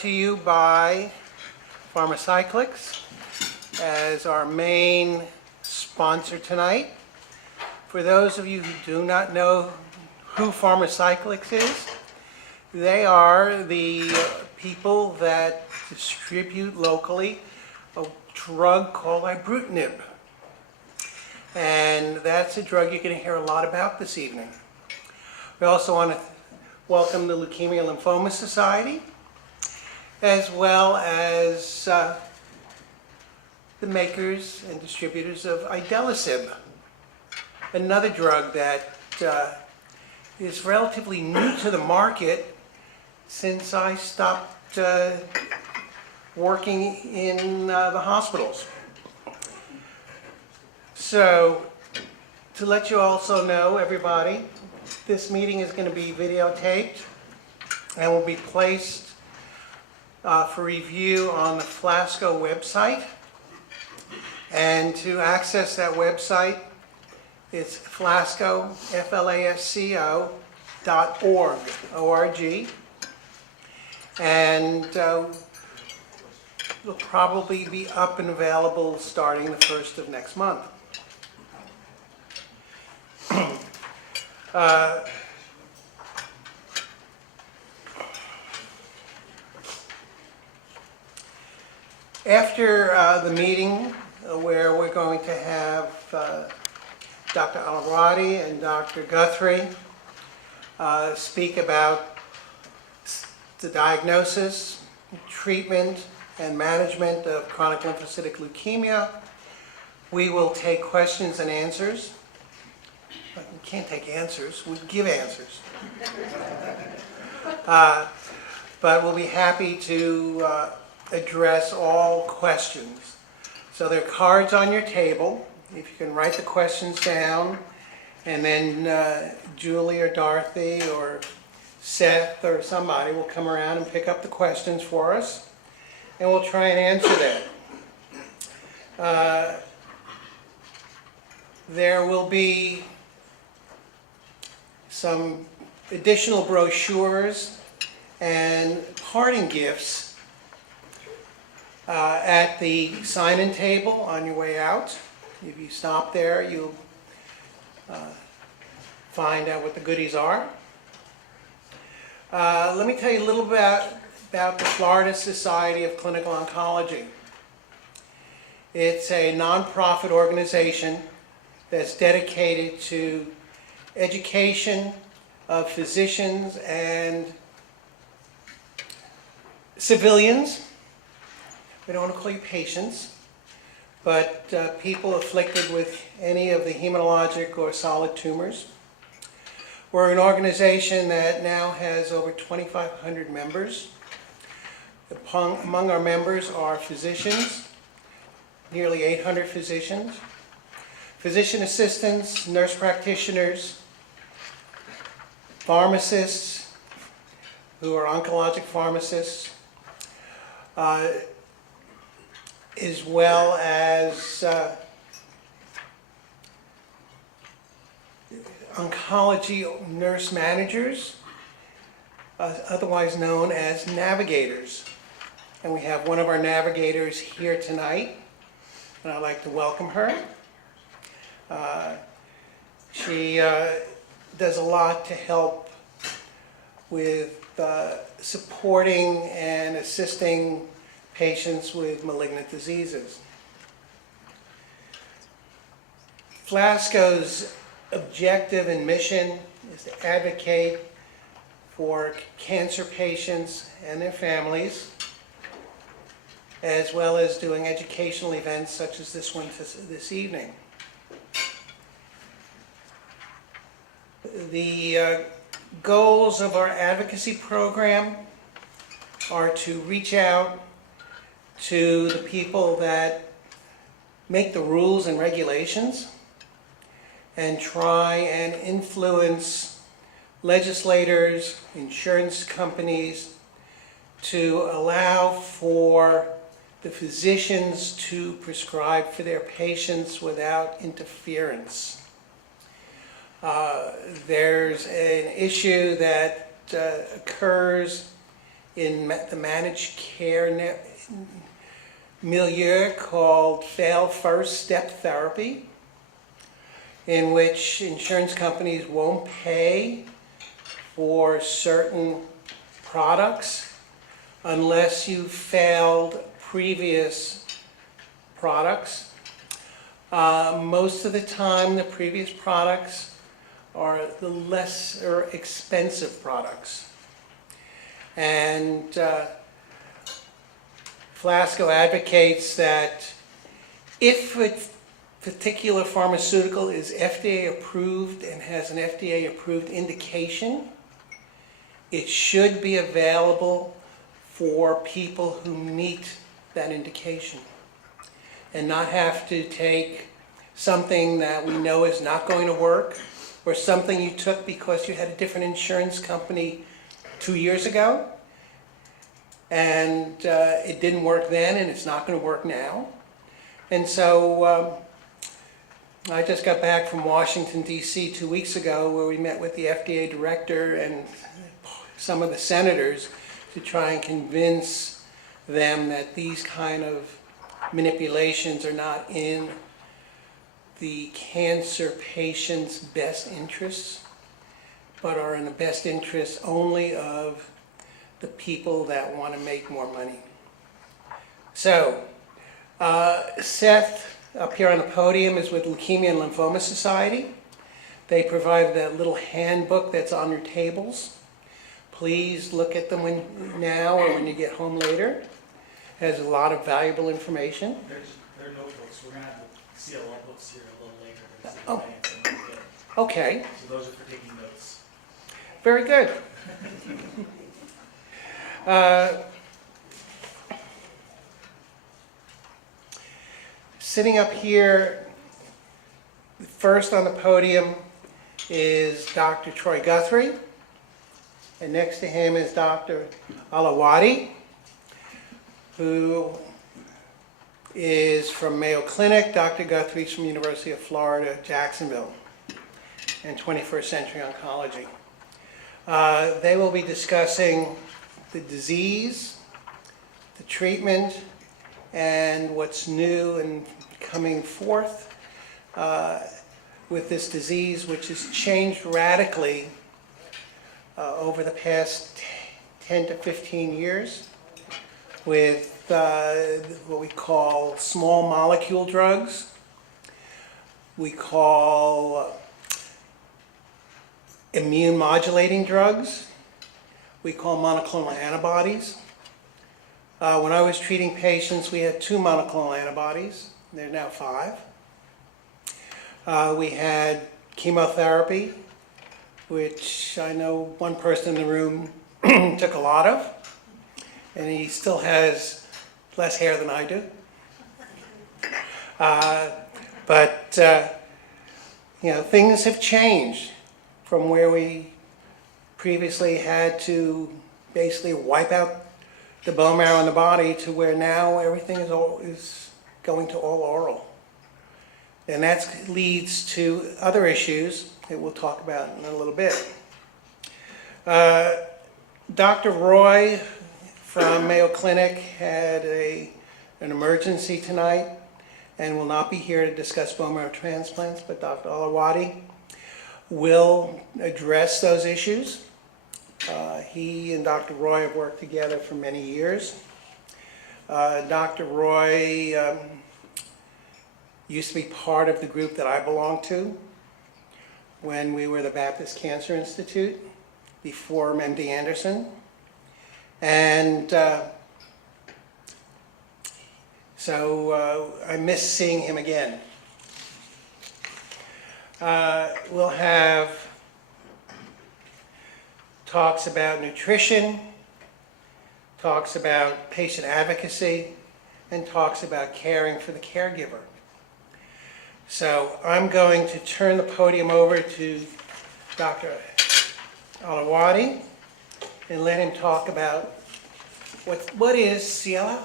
To you by Pharmacyclics as our main sponsor tonight. For those of you who do not know who Pharmacyclics is, they are the people that distribute locally a drug called ibrutinib. And that's a drug you're going to hear a lot about this evening. We also want to welcome the Leukemia Lymphoma Society, as well as the makers and distributors of idelalisib, another drug that is relatively new to the market since I stopped working in the hospitals. So, to let you also know, everybody, this meeting is going to be videotaped and will be placed for review on the Flasco website. And to access that website, it's Flasco, FLASCO.org, O-R-G. And it'll probably be up and available starting the 1st of next month. After the meeting, where we're going to have Dr. Alradi and Dr. Guthrie speak about the diagnosis, treatment, and management of chronic lymphocytic leukemia, we will take questions and answers. We can't take answers, we give answers. But we'll be happy to address all questions. So there are cards on your table. If you can write the questions down, and then Julie or Dorothy or Seth or somebody will come around and pick up the questions for us, and we'll try and answer them. There will be some additional brochures and parting gifts at the sign-in table on your way out. If you stop there, you'll find out what the goodies are. Let me tell you a little bit about the Florida Society of Clinical Oncology. It's a nonprofit organization that's dedicated to education of physicians and civilians. We don't want to call you patients, but people afflicted with any of the hematologic or solid tumors. We're an organization that now has over 2,500 members. Among our members are physicians, nearly 800 physicians, physician assistants, nurse practitioners, pharmacists who are oncologic pharmacists, as well as oncology nurse managers, otherwise known as navigators. And we have one of our navigators here tonight, and I'd like to welcome her. She does a lot to help with supporting and assisting patients with malignant diseases. Flasco's objective and mission is to advocate for cancer patients and their families, as well as doing educational events such as this one this evening. The goals of our advocacy program are to reach out to the people that make the rules and regulations and try and influence legislators, insurance companies to allow for the physicians to prescribe for their patients without interference. There's an issue that occurs in the managed care milieu called fail first step therapy, in which insurance companies won't pay for certain products unless you failed previous products. Most of the time, the previous products are the lesser expensive products. And Flasco advocates that if a particular pharmaceutical is FDA approved and has an FDA approved indication, it should be available for people who meet that indication and not have to take something that we know is not going to work, or something you took because you had a different insurance company 2 years ago and it didn't work then and it's not going to work now. And so I just got back from Washington, D.C. 2 weeks ago, where we met with the FDA director and some of the senators to try and convince them that these kind of manipulations are not in the cancer patient's best interests, but are in the best interests only of the people that want to make more money. So, Seth, up here on the podium, is with Leukemia and Lymphoma Society. They provide that little handbook that's on your tables. Please look at them now or when you get home later. It has a lot of valuable information. They're notebooks. We're going to have the CLL books here a little later. Oh. Okay. So those are for taking notes. Very good. Sitting up here, first on the podium is Dr. Troy Guthrie, and next to him is Dr. Alawati, who is from Mayo Clinic. Dr. Guthrie's from University of Florida, Jacksonville, and 21st Century Oncology. They will be discussing the disease, the treatment, and what's new and coming forth with this disease, which has changed radically over the past 10 to 15 years with what we call small molecule drugs. We call immune modulating drugs. We call monoclonal antibodies. When I was treating patients, we had 2 monoclonal antibodies. There are now 5. We had chemotherapy, which I know one person in the room took a lot of, and he still has less hair than I do. You know, things have changed from where we previously had to basically wipe out the bone marrow in the body to where now everything is going to all oral. And that leads to other issues that we'll talk about in a little bit. Dr. Roy from Mayo Clinic had an emergency tonight and will not be here to discuss bone marrow transplants, but Dr. Alawati will address those issues. He and Dr. Roy have worked together for many years. Dr. Roy used to be part of the group that I belonged to when we were the Baptist Cancer Institute before MD Anderson. And so I miss seeing him again. We'll have talks about nutrition, talks about patient advocacy, and talks about caring for the caregiver. So I'm going to turn the podium over to Dr. Alawati and let him talk about what is CLL.